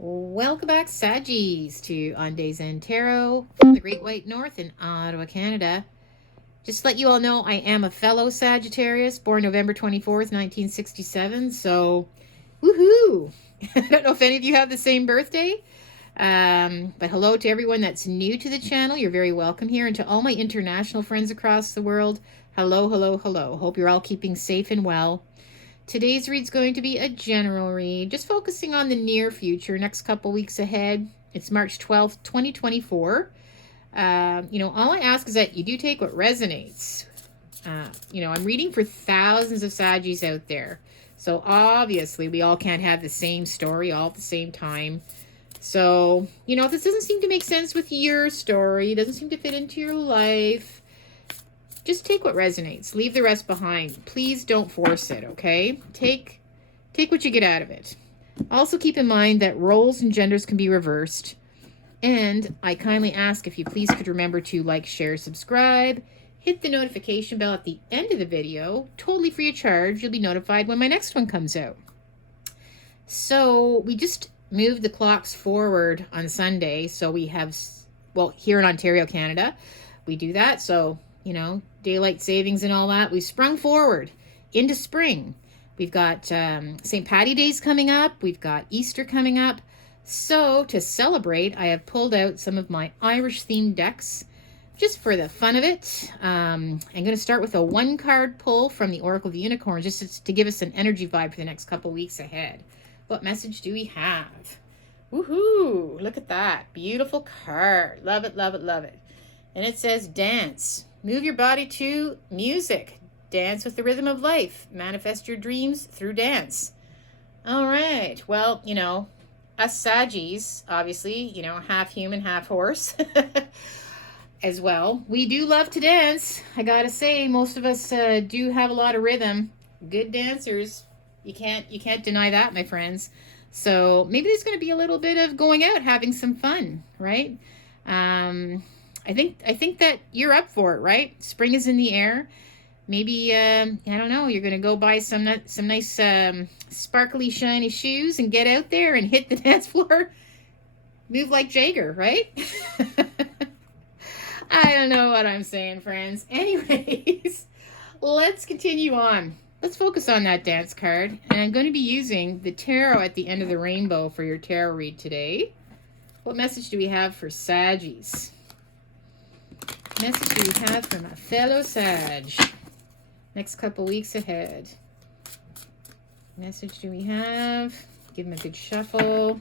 Welcome back, Saggies, to On Days End Tarot from the Great White North in Ottawa, Canada. Just to let you all know, I am a fellow Sagittarius, born November 24th, 1967. So, woohoo! I don't know if any of you have the same birthday, but hello to everyone that's new to the channel. You're very welcome here. And to all my international friends across the world, hello, hello, hello. Hope you're all keeping safe and well. Today's read's going to be a general read, just focusing on the near future, next couple weeks ahead. It's March 12th, 2024. All I ask is that you do take what resonates. I'm reading for thousands of Saggies out there. So obviously we all can't have the same story all at the same time. So, if this doesn't seem to make sense with your story, doesn't seem to fit into your life, just take what resonates. Leave the rest behind. Please don't force it, okay? Take what you get out of it. Also keep in mind that roles and genders can be reversed. And I kindly ask if you please could remember to like, share, subscribe, hit the notification bell at the end of the video, totally free of charge. You'll be notified when my next one comes out. So we just moved the clocks forward on Sunday. So we have, here in Ontario, Canada, we do that. So, daylight savings and all that. We've sprung forward into spring. We've got St. Patty Days coming up. We've got Easter coming up. So to celebrate, I have pulled out some of my Irish-themed decks just for the fun of it. I'm going to start with a one-card pull from the Oracle of the Unicorn just to give us an energy vibe for the next couple weeks ahead. What message do we have? Woohoo! Look at that. Beautiful card. Love it, love it, love it. And it says dance. Move your body to music. Dance with the rhythm of life. Manifest your dreams through dance. All right. Well, us Saggies, obviously, half human, half horse as well. We do love to dance. I gotta say, most of us do have a lot of rhythm. Good dancers. You can't deny that, my friends. So maybe there's going to be a little bit of going out, having some fun, right? I think that you're up for it, right? Spring is in the air. Maybe, I don't know, you're going to go buy some nice sparkly, shiny shoes and get out there and hit the dance floor. Move like Jagger, right? I don't know what I'm saying, friends. Anyways, let's continue on. Let's focus on that dance card. And I'm going to be using the tarot at the end of the rainbow for your tarot read today. What message do we have for Saggies? Message do we have from a fellow Sag? Next couple weeks ahead. Message do we have? Give them a good shuffle.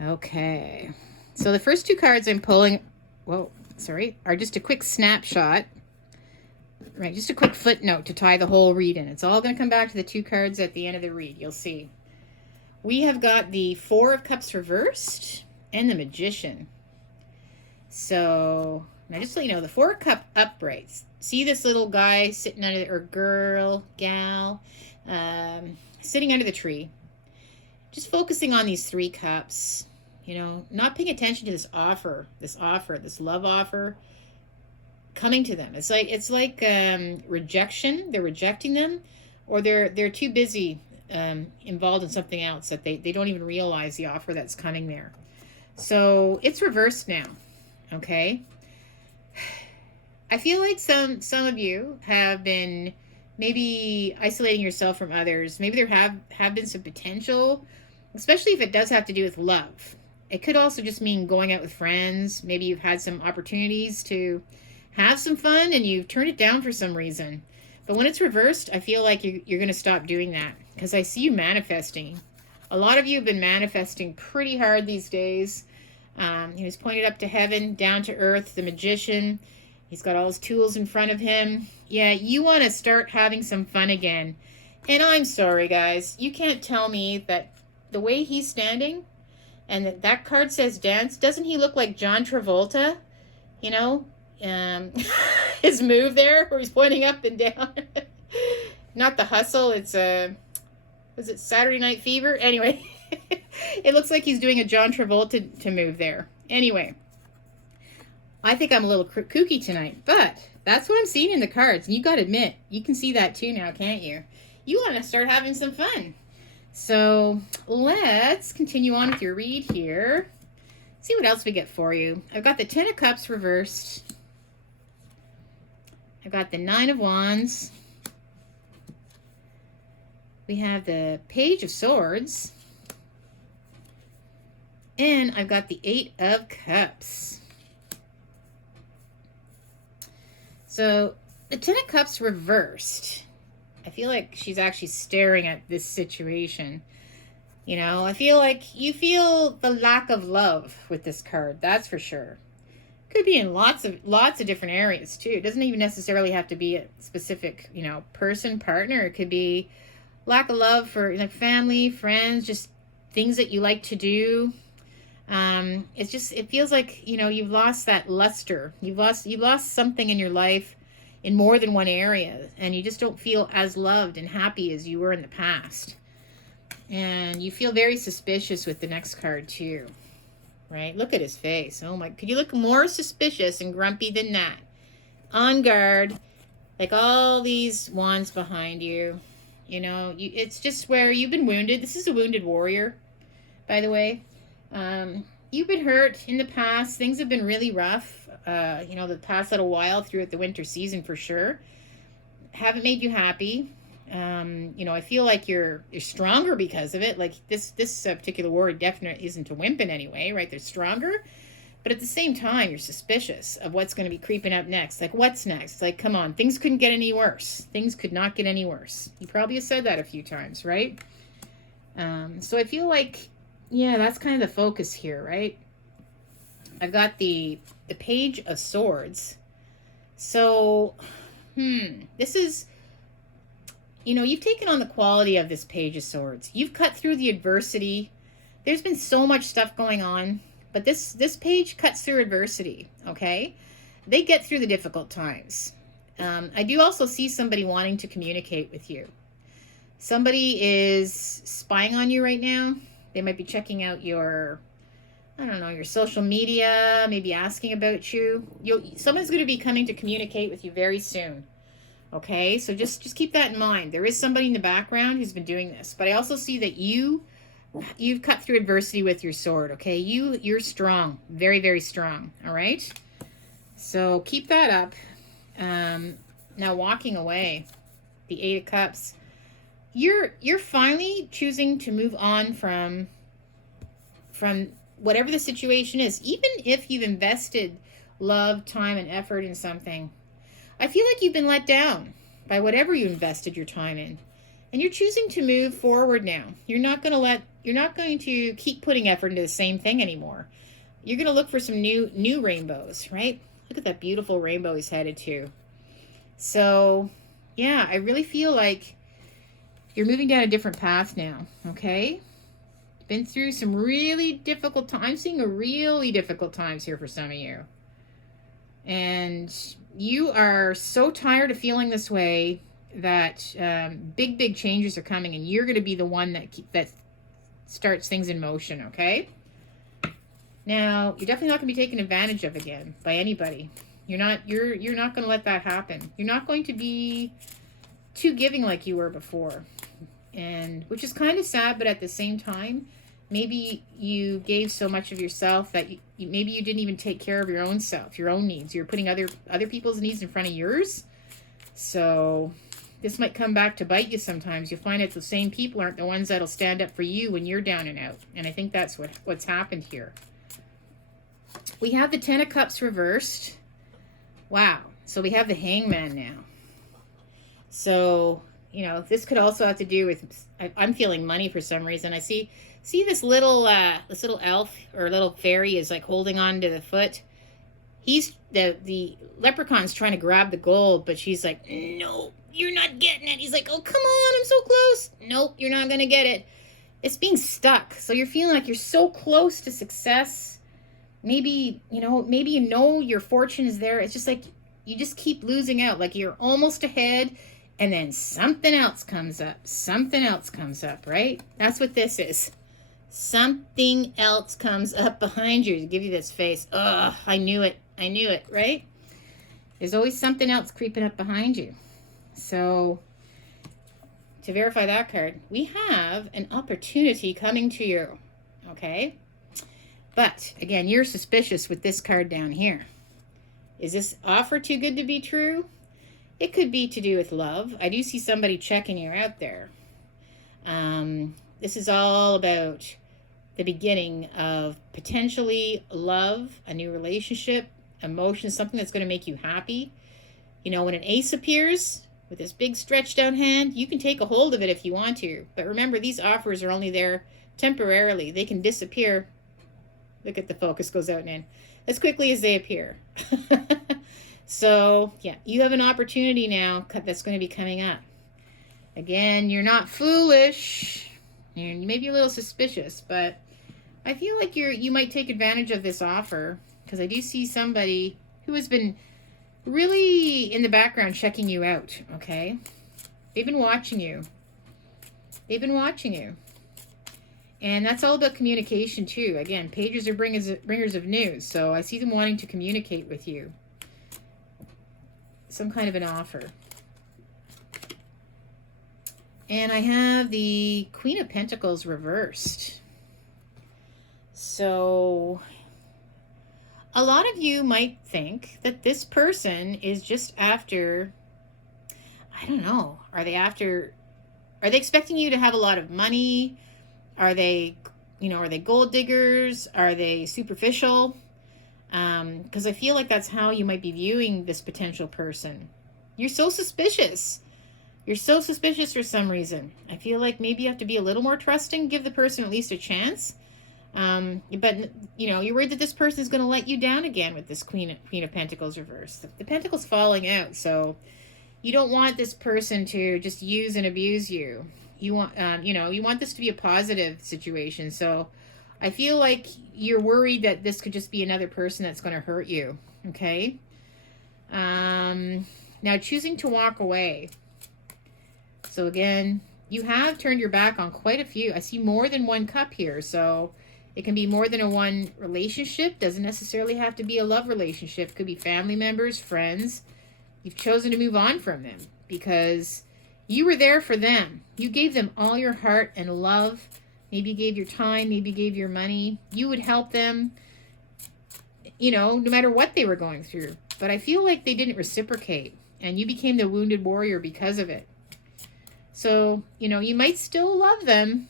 Okay. So the first two cards I'm pulling, are just a quick snapshot. Right, just a quick footnote to tie the whole read in. It's all going to come back to the two cards at the end of the read. You'll see. We have got the Four of Cups reversed and the Magician. So, now just so you know, the Four of Cups uprights. See this little guy sitting under, or girl, gal, sitting under the tree. Just focusing on these three cups. Not paying attention to this love offer coming to them. It's like rejection. They're rejecting them, or they're too busy involved in something else that they don't even realize the offer that's coming there. So it's reversed now. Okay. I feel like some of you have been maybe isolating yourself from others. Maybe there have been some potential, especially if it does have to do with love. It could also just mean going out with friends. Maybe you've had some opportunities to have some fun and you've turned it down for some reason. But when it's reversed, I feel like you're going to stop doing that, because I see you manifesting. A lot of you have been manifesting pretty hard these days. He's pointed up to heaven, down to earth, the Magician. He's got all his tools in front of him. Yeah, you want to start having some fun again. And I'm sorry, guys. You can't tell me that the way he's standing and that card says dance, doesn't he look like John Travolta? His move there where he's pointing up and down. Not The Hustle, it's was it Saturday Night Fever? Anyway, it looks like he's doing a John Travolta move there. Anyway, I think I'm a little kooky tonight, but that's what I'm seeing in the cards. And you got to admit, you can see that too now, can't you? You want to start having some fun. So let's continue on with your read here. See what else we get for you. I've got the Ten of Cups reversed. I've got the Nine of Wands. We have the Page of Swords. And I've got the Eight of Cups. So the Ten of Cups reversed. I feel like she's actually staring at this situation. You know, I feel like you feel the lack of love with this card. That's for sure. Could be in lots of different areas too. It doesn't even necessarily have to be a specific, you know, person, partner. It could be lack of love for like family, friends, just things that you like to do. It feels like, you know, you've lost that luster. You've lost something in your life in more than one area, and you just don't feel as loved and happy as you were in the past. And you feel very suspicious with the next card too, right? Look at his face. Oh my, could you look more suspicious and grumpy than that? On guard, like all these wands behind you. You know, it's just where you've been wounded. This is a wounded warrior, by the way. You've been hurt in the past. Things have been really rough, you know, the past little while throughout the winter season for sure. Haven't made you happy. You know, I feel like you're stronger because of it. Like this particular warrior definitely isn't a wimp in any way, right? They're stronger. But at the same time, you're suspicious of what's going to be creeping up next. Like, what's next? Like, come on, things couldn't get any worse. Things could not get any worse. You probably have said that a few times, right? So I feel like, yeah, that's kind of the focus here, right? I've got the Page of Swords. So, this is, you know, you've taken on the quality of this Page of Swords. You've cut through the adversity. There's been so much stuff going on. But this page cuts through adversity, okay? They get through the difficult times. I do also see somebody wanting to communicate with you. Somebody is spying on you right now. They might be checking out your, I don't know, your social media, maybe asking about you. Someone's going to be coming to communicate with you very soon, okay? So just keep that in mind. There is somebody in the background who's been doing this. But I also see that you've cut through adversity with your sword, okay? You're strong, very, very strong, all right? So keep that up. Now walking away, the Eight of Cups, you're finally choosing to move on from whatever the situation is, even if you've invested love, time, and effort in something. I feel like you've been let down by whatever you invested your time in. And you're choosing to move forward now. You're not going to keep putting effort into the same thing anymore. You're going to look for some new rainbows, right? Look at that beautiful rainbow he's headed to. So, yeah, I really feel like you're moving down a different path now, okay? Been through some really difficult times. I'm seeing a really difficult times here for some of you. And you are so tired of feeling this way that big changes are coming, and you're going to be the one that starts things in motion, okay? Now, you're definitely not going to be taken advantage of again by anybody. You're not going to let that happen. You're not going to be too giving like you were before, and which is kind of sad, but at the same time, maybe you gave so much of yourself that maybe you didn't even take care of your own self, your own needs. You're putting other people's needs in front of yours. So this might come back to bite you sometimes. You'll find that the same people aren't the ones that'll stand up for you when you're down and out. And I think that's what's happened here. We have the Ten of Cups reversed. Wow. So we have the Hangman now. So, you know, this could also have to do with, I'm feeling money for some reason. I see this little elf or little fairy is like holding on to the foot. He's the leprechaun's trying to grab the gold, but she's like, no, you're not getting it. He's like, oh, come on, I'm so close. Nope, you're not going to get it. It's being stuck. So you're feeling like you're so close to success. Maybe your fortune is there. It's just like you just keep losing out. Like you're almost ahead, and then something else comes up. Something else comes up, right? That's what this is. Something else comes up behind you to give you this face. Ugh, I knew it. I knew it, right? There's always something else creeping up behind you. So to verify that card, we have an opportunity coming to you, okay? But again, you're suspicious with this card down here. Is this offer too good to be true? It could be to do with love. I do see somebody checking you out there. This is all about the beginning of potentially love, a new relationship, emotion, something that's going to make you happy. You know, when an ace appears with this big stretched out hand, you can take a hold of it if you want to. But remember, these offers are only there temporarily. They can disappear. Look at the focus goes out and in as quickly as they appear. So, yeah, you have an opportunity now that's going to be coming up. Again, you're not foolish. And you may be a little suspicious, but I feel like you might take advantage of this offer, because I do see somebody who has been really in the background checking you out, okay? They've been watching you. They've been watching you. And that's all about communication too. Again, pages are bringers of news, so I see them wanting to communicate with you. Some kind of an offer. And I have the Queen of Pentacles reversed. So a lot of you might think that this person is just after, I don't know, are they expecting you to have a lot of money? Are they gold diggers? Are they superficial? Because I feel like that's how you might be viewing this potential person. You're so suspicious. You're so suspicious for some reason. I feel like maybe you have to be a little more trusting, give the person at least a chance. But, you know, you're worried that this person is going to let you down again with this Queen of Pentacles reversed. The Pentacle's falling out, so you don't want this person to just use and abuse you. You want, you want this to be a positive situation. So I feel like you're worried that this could just be another person that's going to hurt you. Okay. Now choosing to walk away. So again, you have turned your back on quite a few. I see more than one cup here. So it can be more than a one relationship. Doesn't necessarily have to be a love relationship. Could be family members, friends. You've chosen to move on from them because you were there for them. You gave them all your heart and love. Maybe you gave your time, maybe you gave your money. You would help them, no matter what they were going through. But I feel like they didn't reciprocate, and you became the wounded warrior because of it. So, you might still love them,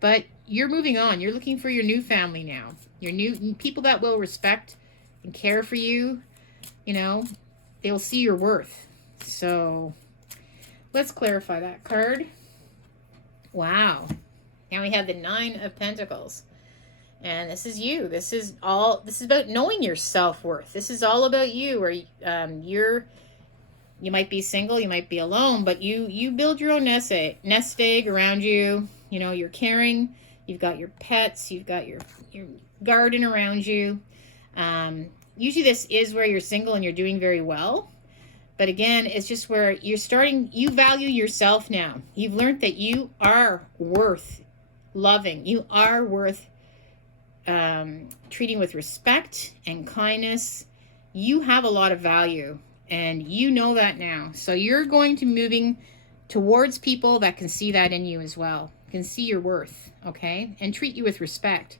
but you're moving on. You're looking for your new family now. Your new people that will respect and care for you. They'll see your worth. So let's clarify that card. Wow. Now we have the Nine of Pentacles. And this is you. This is about knowing your self-worth. This is all about you, where you might be single, you might be alone, but you build your own nest egg around you. You're caring. You've got your pets. You've got your garden around you. Usually this is where you're single and you're doing very well. But again, it's just where you value yourself now. You've learned that you are worth loving. You are worth treating with respect and kindness. You have a lot of value, and you know that now. So you're going to moving towards people that can see that in you as well, can see your worth, okay, and treat you with respect.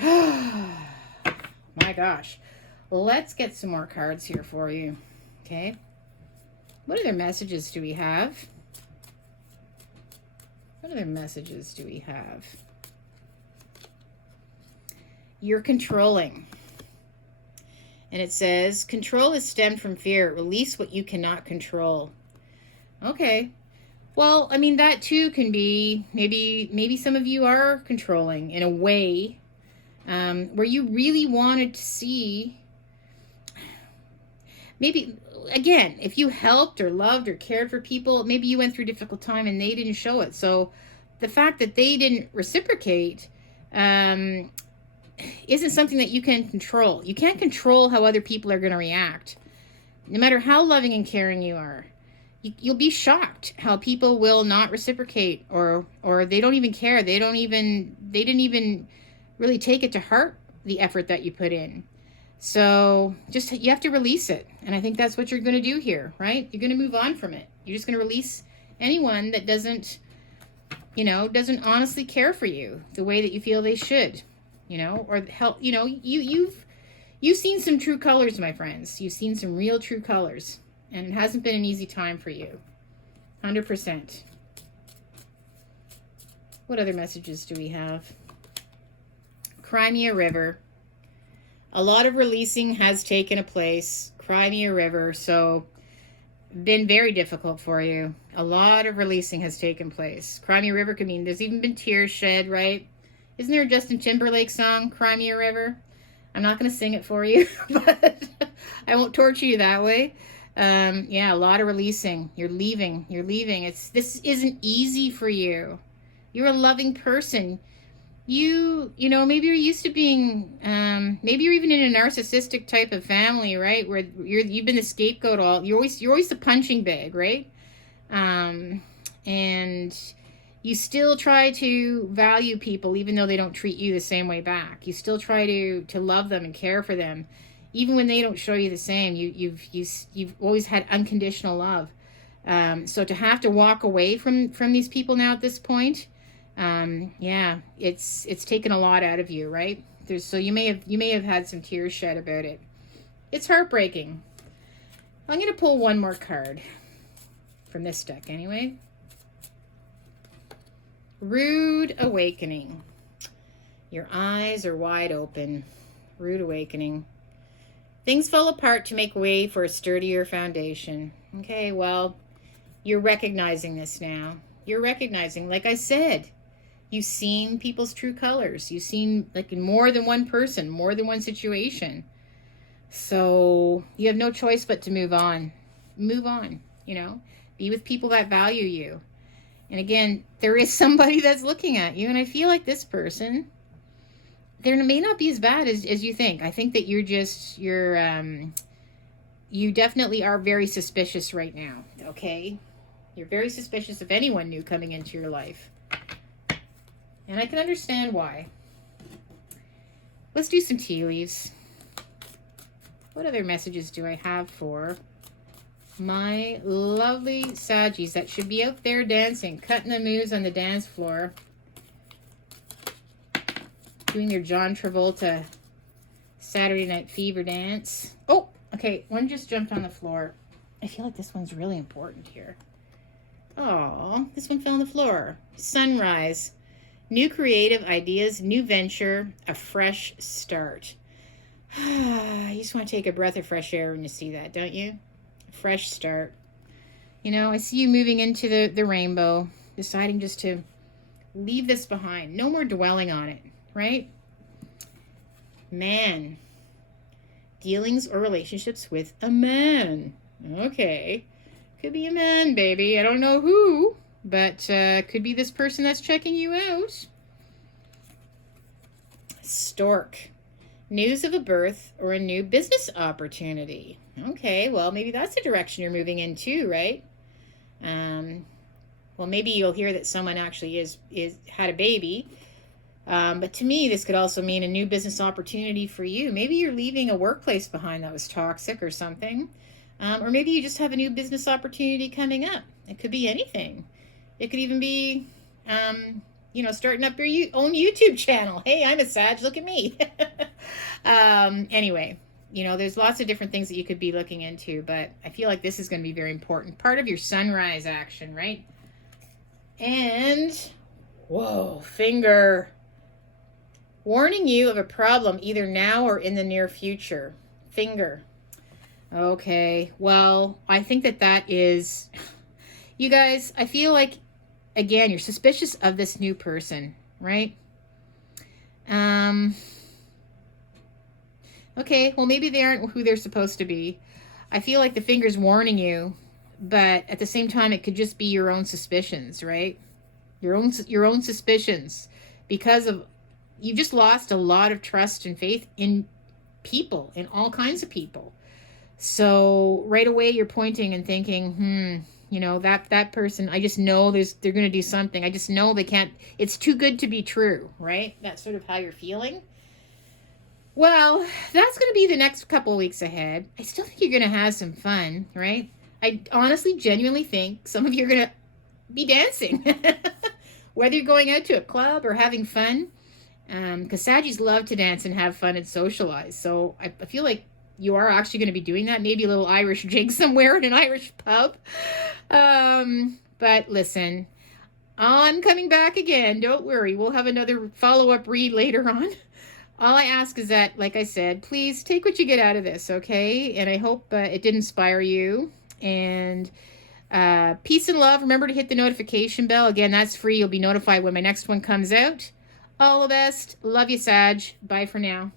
My gosh. Let's get some more cards here for you. Okay. What other messages do we have? What other messages do we have? You're controlling. And it says, control is stemmed from fear. Release what you cannot control. Okay. Well, I mean, that too can be, maybe some of you are controlling in a way where you really wanted to see, maybe, again, if you helped or loved or cared for people, maybe you went through a difficult time and they didn't show it. So the fact that they didn't reciprocate isn't something that you can control. You can't control how other people are going to react. No matter how loving and caring you are, you'll be shocked how people will not reciprocate, or they don't even care. They didn't even really take it to heart, the effort that you put in. So just, you have to release it. And I think that's what you're going to do here, right? You're going to move on from it. You're just going to release anyone that doesn't, doesn't honestly care for you the way that you feel they should, or help, you've seen some true colors, my friends. You've seen some real true colors, and it hasn't been an easy time for you. 100%. What other messages do we have? Crimea River. A lot of releasing has taken place. Crimea River. So, been very difficult for you. A lot of releasing has taken place. Crimea River could mean there's even been tears shed, right? Isn't there a Justin Timberlake song, Crimea River? I'm not going to sing it for you, but I won't torture you that way. Yeah, a lot of releasing. You're leaving. This isn't easy for you. You're a loving person. Maybe you're used to being, maybe you're even in a narcissistic type of family, right? Where you've been the scapegoat you're always the punching bag, right? And you still try to value people even though they don't treat you the same way back. You still try to love them and care for them, even when they don't show you the same. You've always had unconditional love. So to have to walk away from these people now at this point, yeah, it's taken a lot out of you, right? So you may have had some tears shed about it. It's heartbreaking. I'm going to pull one more card from this deck anyway. Rude Awakening. Your eyes are wide open. Rude Awakening. Things fall apart to make way for a sturdier foundation. Okay, well, you're recognizing this now. You're recognizing, like I said, you've seen people's true colors. You've seen, like, in more than one person, more than one situation. So you have no choice but to move on. Move on, Be with people that value you. And again, there is somebody that's looking at you, and I feel like this person, they may not be as bad as you think. I think that you definitely are very suspicious right now, okay? You're very suspicious of anyone new coming into your life. And I can understand why. Let's do some tea leaves. What other messages do I have for my lovely Saggies that should be out there dancing, cutting the moves on the dance floor, doing their John Travolta Saturday Night Fever dance? Oh, okay, one just jumped on the floor. I feel like this one's really important here. Oh, this one fell on the floor. Sunrise. New creative ideas, new venture, a fresh start. You just want to take a breath of fresh air when you see that, don't you? A fresh start. I see you moving into the rainbow, deciding just to leave this behind. No more dwelling on it, right? Man. Dealings or relationships with a man. Okay. Could be a man, baby. I don't know who. But could be this person that's checking you out. Stork. News of a birth or a new business opportunity. Okay, well, maybe that's the direction you're moving into, right? Well, maybe you'll hear that someone actually had a baby. But to me, this could also mean a new business opportunity for you. Maybe you're leaving a workplace behind that was toxic or something. Or maybe you just have a new business opportunity coming up. It could be anything. It could even be, starting up your own YouTube channel. Hey, I'm a Sag. Look at me. Anyway, there's lots of different things that you could be looking into, but I feel like this is going to be very important. Part of your sunrise action, right? And, whoa, finger. Warning you of a problem either now or in the near future. Finger. Okay, well, I think that is... You guys, I feel like, again, you're suspicious of this new person, right? Okay, well, maybe they aren't who they're supposed to be. I feel like the finger's warning you, but at the same time, it could just be your own suspicions, right? Your own suspicions, because you've just lost a lot of trust and faith in people, in all kinds of people. So right away, you're pointing and thinking, that person, I just know they're going to do something. I just know they can't, it's too good to be true, right? That's sort of how you're feeling. Well, that's going to be the next couple of weeks ahead. I still think you're going to have some fun, right? I honestly, genuinely think some of you are going to be dancing. Whether you're going out to a club or having fun, because Saggies love to dance and have fun and socialize. So I feel like you are actually going to be doing that. Maybe a little Irish jig somewhere in an Irish pub. But listen, I'm coming back again. Don't worry. We'll have another follow-up read later on. All I ask is that, like I said, please take what you get out of this, okay? And I hope it did inspire you. And peace and love. Remember to hit the notification bell. Again, that's free. You'll be notified when my next one comes out. All the best. Love you, Sag. Bye for now.